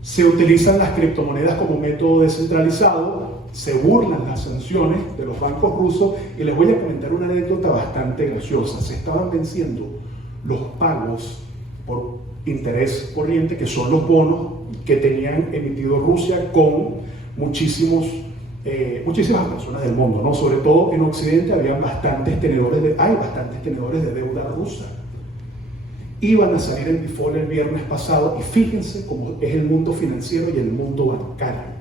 Se utilizan las criptomonedas como método descentralizado, se burlan las sanciones de los bancos rusos y les voy a comentar una anécdota bastante graciosa. Se estaban venciendo los pagos por interés corriente, que son los bonos que tenían emitido Rusia con muchísimas personas del mundo, ¿no? Sobre todo en Occidente hay bastantes tenedores de deuda rusa. Iban a salir en default el viernes pasado y fíjense cómo es el mundo financiero y el mundo bancario.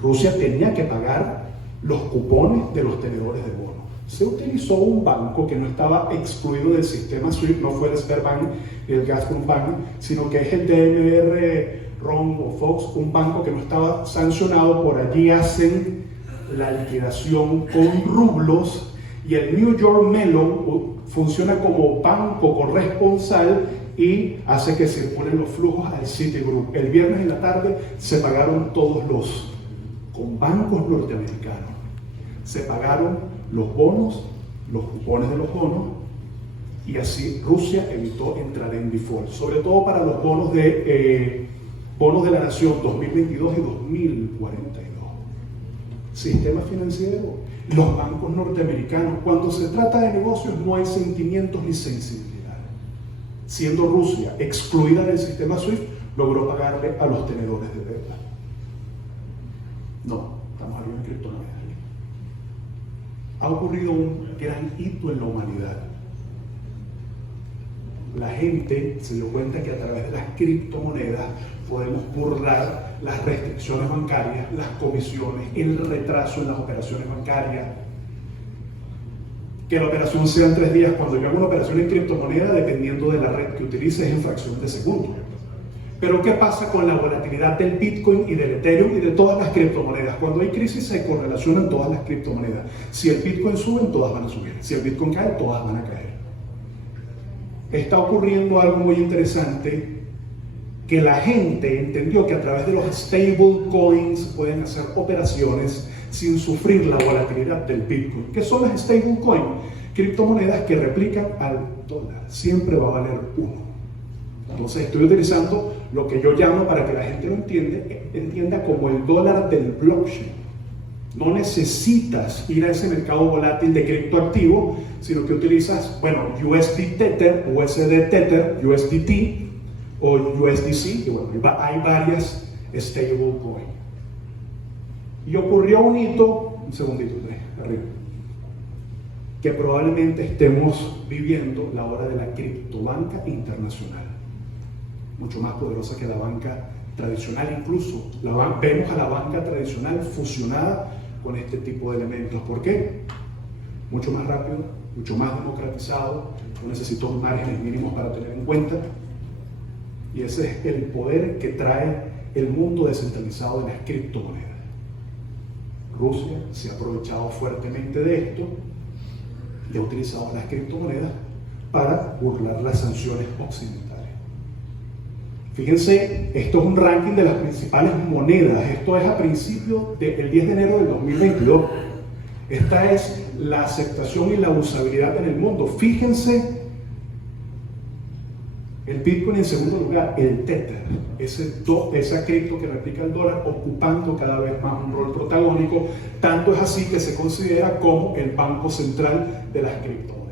Rusia tenía que pagar los cupones de los tenedores de bonos. Se utilizó un banco que no estaba excluido del sistema SWIFT, no fue el Sberbank y el Gazprombank, sino que es el DMR Ron o Fox, un banco que no estaba sancionado. Por allí hacen la liquidación con rublos y el New York Mellon funciona como banco corresponsal y hace que circulen los flujos al Citigroup. El viernes en la tarde se pagaron todos con bancos norteamericanos. Se pagaron los bonos, los cupones de los bonos, y así Rusia evitó entrar en default, sobre todo para los bonos de la nación 2022 y 2042. Sistema financiero, los bancos norteamericanos, cuando se trata de negocios no hay sentimientos ni sensibilidad. Siendo Rusia excluida del sistema SWIFT, logró pagarle a los tenedores de deuda. No, estamos hablando de criptomonedas. Ha ocurrido un gran hito en la humanidad. la gente se dio cuenta que a través de las criptomonedas podemos burlar las restricciones bancarias, las comisiones, el retraso en las operaciones bancarias. Que la operación sea en 3 días. Cuando yo hago una operación en criptomoneda, dependiendo de la red que utilice, es en fracción de segundo. Pero ¿qué pasa con la volatilidad del Bitcoin y del Ethereum y de todas las criptomonedas? Cuando hay crisis se correlacionan todas las criptomonedas. Si el Bitcoin sube, todas van a subir. Si el Bitcoin cae, todas van a caer. Está ocurriendo algo muy interesante, que la gente entendió que a través de los stable coins pueden hacer operaciones sin sufrir la volatilidad del Bitcoin. ¿Qué son las stable coins? Criptomonedas que replican al dólar. Siempre va a valer 1. Entonces estoy utilizando lo que yo llamo, para que la gente lo entienda como el dólar del blockchain. No necesitas ir a ese mercado volátil de criptoactivo, sino que utilizas, USD Tether, USD Tether, USDT o USDC, y hay varias stablecoin. Y ocurrió un hito, un segundito, arriba, que probablemente estemos viviendo la hora de la criptobanca internacional, mucho más poderosa que la banca tradicional. Incluso vemos a la banca tradicional fusionada con este tipo de elementos. ¿Por qué? Mucho más rápido, mucho más democratizado, no necesito márgenes mínimos para tener en cuenta, y ese es el poder que trae el mundo descentralizado de las criptomonedas. Rusia se ha aprovechado fuertemente de esto y ha utilizado las criptomonedas para burlar las sanciones occidentales. Fíjense, esto es un ranking de las principales monedas. Esto es a principios del 10 de enero del 2022. Esta es la aceptación y la usabilidad en el mundo. Fíjense, el Bitcoin en segundo lugar, el Tether, esa cripto que replica el dólar, ocupando cada vez más un rol protagónico. Tanto es así que se considera como el banco central de las criptomonedas.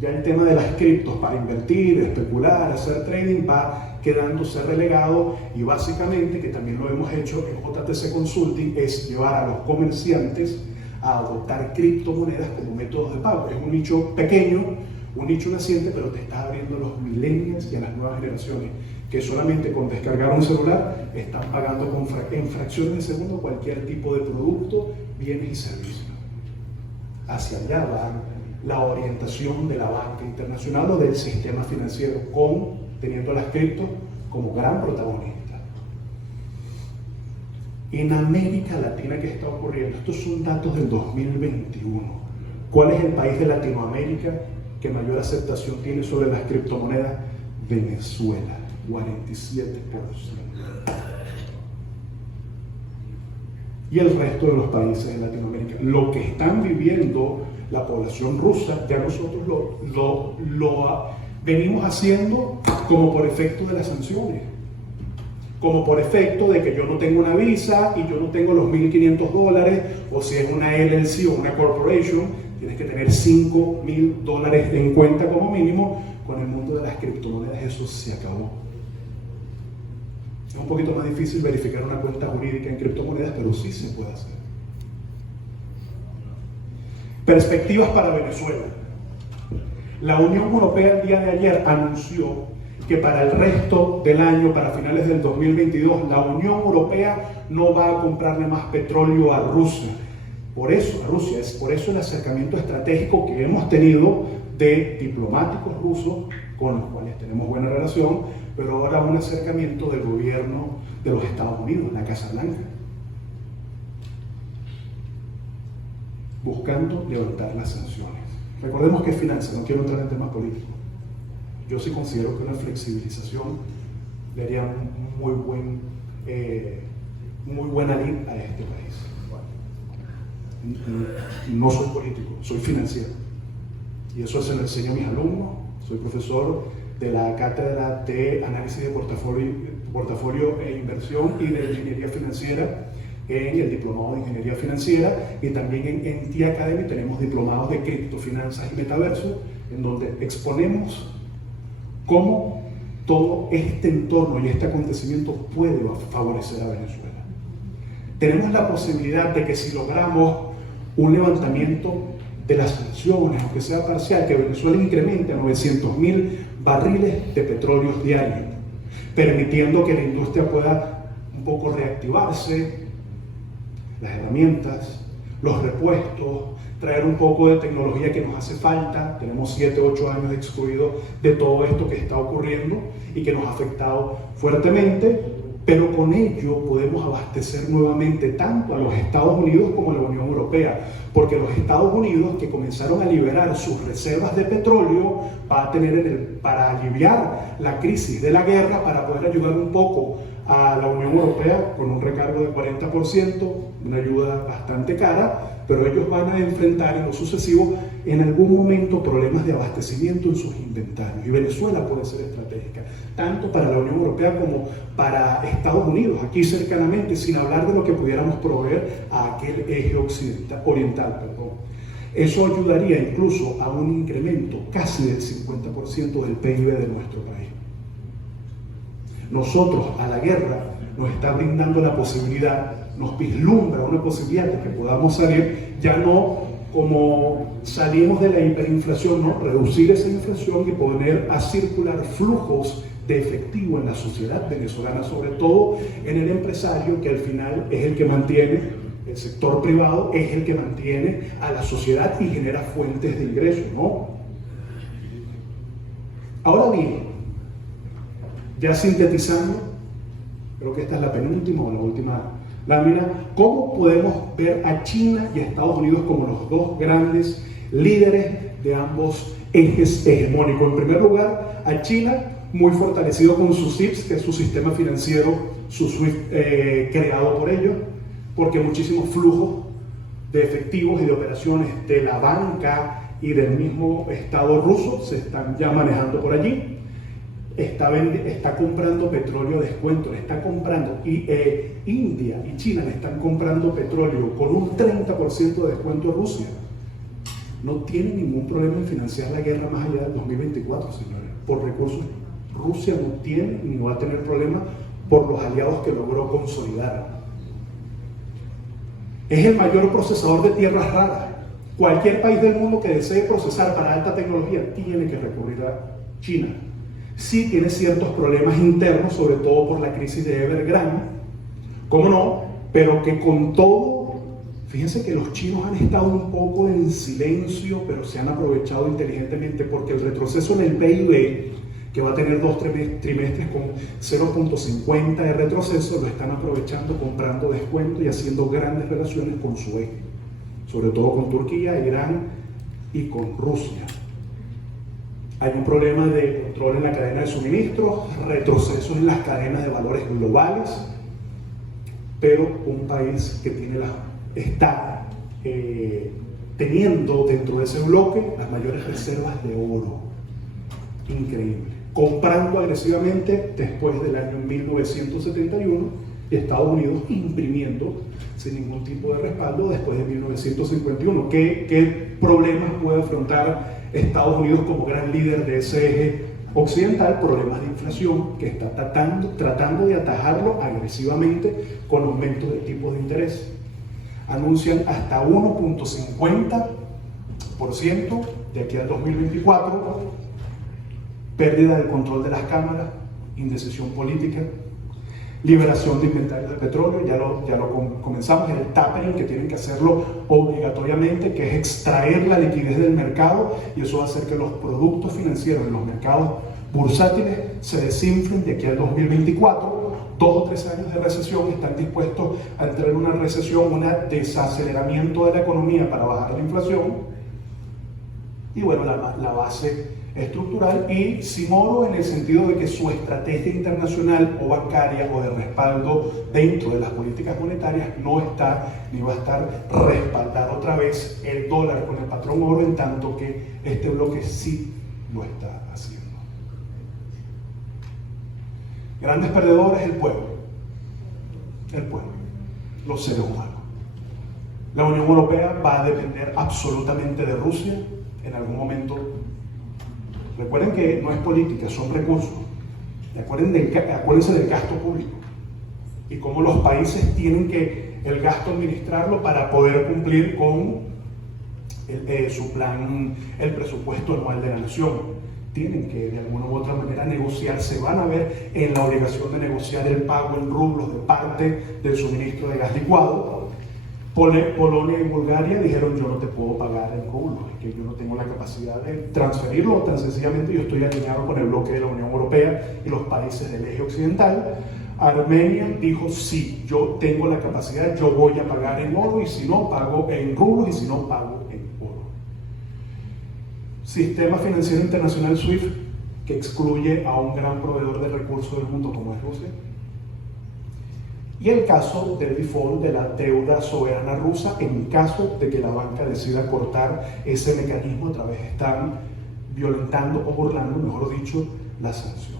Ya el tema de las criptos para invertir, especular, hacer trading va quedándose relegado, y básicamente, que también lo hemos hecho en JTC Consulting, es llevar a los comerciantes a adoptar criptomonedas como métodos de pago. Es un nicho pequeño, un nicho naciente, pero te está abriendo a los millennials y a las nuevas generaciones, que solamente con descargar un celular están pagando en fracciones de segundo cualquier tipo de producto, bienes y servicios. Hacia allá va la orientación de la banca internacional o del sistema financiero, teniendo las criptos como gran protagonista. En América Latina, ¿qué está ocurriendo? Estos son datos del 2021. ¿Cuál es el país de Latinoamérica que mayor aceptación tiene sobre las criptomonedas? Venezuela, 47%. Y el resto de los países de Latinoamérica. Lo que están viviendo la población rusa, ya nosotros lo venimos haciendo como por efecto de las sanciones, como por efecto de que yo no tengo una visa y yo no tengo los $1.500, o si es una LLC o una corporation, tienes que tener $5.000 en cuenta como mínimo. Con el mundo de las criptomonedas eso se acabó. Es un poquito más difícil verificar una cuenta jurídica en criptomonedas, pero sí se puede hacer. Perspectivas para Venezuela. La Unión Europea el día de ayer anunció que para el resto del año, para finales del 2022, la Unión Europea no va a comprarle más petróleo a Rusia. Por eso el acercamiento estratégico que hemos tenido de diplomáticos rusos, con los cuales tenemos buena relación, pero ahora un acercamiento del gobierno de los Estados Unidos, la Casa Blanca, buscando levantar las sanciones. Recordemos que es finanzas, no quiero entrar en temas políticos. Yo sí considero que una flexibilización le haría muy buena lid a este país. No soy político, soy financiero. Y eso se lo enseño a mis alumnos. Soy profesor de la cátedra de análisis de portafolio e inversión y de ingeniería financiera en el diplomado de ingeniería financiera, y también en TIA Academy tenemos diplomados de criptofinanzas y metaverso, en donde exponemos cómo todo este entorno y este acontecimiento puede favorecer a Venezuela. Tenemos la posibilidad de que si logramos un levantamiento de las sanciones, aunque sea parcial, que Venezuela incremente a 900.000 barriles de petróleo diarios, permitiendo que la industria pueda un poco reactivarse, las herramientas, los repuestos, traer un poco de tecnología que nos hace falta. Tenemos 7, 8 años excluidos de todo esto que está ocurriendo y que nos ha afectado fuertemente, pero con ello podemos abastecer nuevamente tanto a los Estados Unidos como a la Unión Europea, porque los Estados Unidos, que comenzaron a liberar sus reservas de petróleo, va a tener para aliviar la crisis de la guerra, para poder ayudar un poco a la Unión Europea con un recargo de 40%, una ayuda bastante cara, pero ellos van a enfrentar en lo sucesivo en algún momento problemas de abastecimiento en sus inventarios, y Venezuela puede ser estratégica tanto para la Unión Europea como para Estados Unidos, aquí cercanamente, sin hablar de lo que pudiéramos proveer a aquel eje oriental. Eso ayudaría incluso a un incremento casi del 50% del PIB de nuestro país. Nosotros, a la guerra, nos está brindando la posibilidad, nos vislumbra una posibilidad de que podamos salir, ya no como salimos de la hiperinflación, ¿no? Reducir esa inflación y poner a circular flujos de efectivo en la sociedad venezolana, sobre todo en el empresario, que al final es el que mantiene, el sector privado es el que mantiene a la sociedad y genera fuentes de ingresos, ¿no? Ahora bien, ya sintetizando, creo que esta es la penúltima o la última lámina, ¿cómo podemos ver a China y a Estados Unidos como los dos grandes líderes de ambos ejes hegemónicos? En primer lugar, a China, muy fortalecido con su SIPS, que es su sistema financiero, su SWIFT creado por ellos, porque muchísimos flujos de efectivos y de operaciones de la banca y del mismo Estado ruso se están ya manejando por allí. Está comprando petróleo a descuento, le está comprando, y India y China le están comprando petróleo con un 30% de descuento a Rusia. No tiene ningún problema en financiar la guerra más allá del 2024, señores, por recursos. Rusia no tiene ni va a tener problema por los aliados que logró consolidar. Es el mayor procesador de tierras raras. Cualquier país del mundo que desee procesar para alta tecnología tiene que recurrir a China. Sí tiene ciertos problemas internos, sobre todo por la crisis de Evergrande, ¿cómo no? Pero que con todo, fíjense que los chinos han estado un poco en silencio, pero se han aprovechado inteligentemente, porque el retroceso en el PIB, que va a tener 2 trimestres con 0.50 de retroceso, lo están aprovechando comprando descuentos y haciendo grandes relaciones con su eje, sobre todo con Turquía, Irán y con Rusia. Hay un problema de control en la cadena de suministros, retroceso en las cadenas de valores globales, pero un país que está teniendo dentro de ese bloque las mayores reservas de oro. Increíble. Comprando agresivamente después del año 1971, y Estados Unidos imprimiendo sin ningún tipo de respaldo después de 1951. ¿Qué problemas puede afrontar Estados Unidos como gran líder de ese eje occidental? Problemas de inflación que está tratando de atajarlo agresivamente con aumentos de tipos de interés. Anuncian hasta 1.50% de aquí al 2024, pérdida del control de las cámaras, indecisión política, liberación de inventarios de petróleo, ya lo comenzamos, el tapering, que tienen que hacerlo obligatoriamente, que es extraer la liquidez del mercado, y eso va a hacer que los productos financieros de los mercados bursátiles se desinflen de aquí al 2024. 2 o 3 años de recesión, están dispuestos a entrar en una recesión, un desaceleramiento de la economía para bajar la inflación, y bueno, la base estructural, y sin oro en el sentido de que su estrategia internacional o bancaria o de respaldo dentro de las políticas monetarias no está ni va a estar respaldar otra vez el dólar con el patrón oro, en tanto que este bloque sí lo está haciendo. Grandes perdedores: el pueblo, los seres humanos. La Unión Europea va a depender absolutamente de Rusia en algún momento. Recuerden que no es política, son recursos. Acuérdense del gasto público y cómo los países tienen que el gasto administrarlo para poder cumplir con su plan, el presupuesto anual de la nación. Tienen que de alguna u otra manera negociar, se van a ver en la obligación de negociar el pago en rublos de parte del suministro de gas licuado. Polonia y Bulgaria dijeron: yo no te puedo pagar en rublos, es que yo no tengo la capacidad de transferirlo, tan sencillamente yo estoy alineado con el bloque de la Unión Europea y los países del eje occidental. Armenia dijo: sí, yo tengo la capacidad, yo voy a pagar en oro, y si no, pago en rublos, y si no, pago en oro. Sistema financiero internacional SWIFT, que excluye a un gran proveedor de recursos del mundo como es Rusia. Y el caso del default de la deuda soberana rusa, en caso de que la banca decida cortar ese mecanismo, otra vez están violentando o burlando, mejor dicho, las sanciones.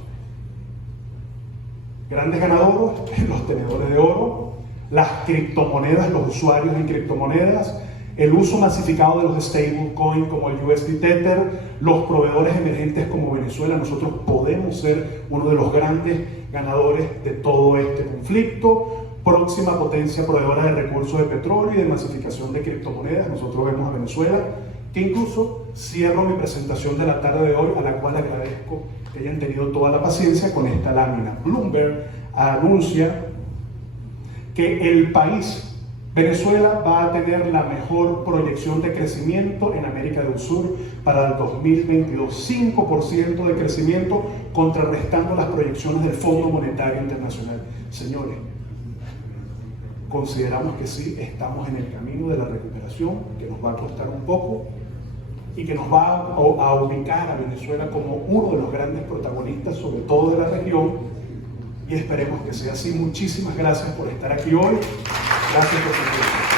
Grandes ganadores, los tenedores de oro, las criptomonedas, los usuarios en criptomonedas, el uso masificado de los stablecoins como el USD Tether, los proveedores emergentes como Venezuela. Nosotros podemos ser uno de los grandes ganadores de todo este conflicto. Próxima potencia proveedora de recursos de petróleo y de masificación de criptomonedas. Nosotros vemos a Venezuela, que incluso cierro mi presentación de la tarde de hoy, a la cual agradezco que hayan tenido toda la paciencia con esta lámina. Bloomberg anuncia que el país, Venezuela, va a tener la mejor proyección de crecimiento en América del Sur para el 2022. 5% de crecimiento, contrarrestando las proyecciones del Fondo Monetario Internacional. Señores, consideramos que sí, estamos en el camino de la recuperación, que nos va a costar un poco y que nos va a ubicar a Venezuela como uno de los grandes protagonistas, sobre todo de la región, y esperemos que sea así. Muchísimas gracias por estar aquí hoy. Gracias por su tiempo.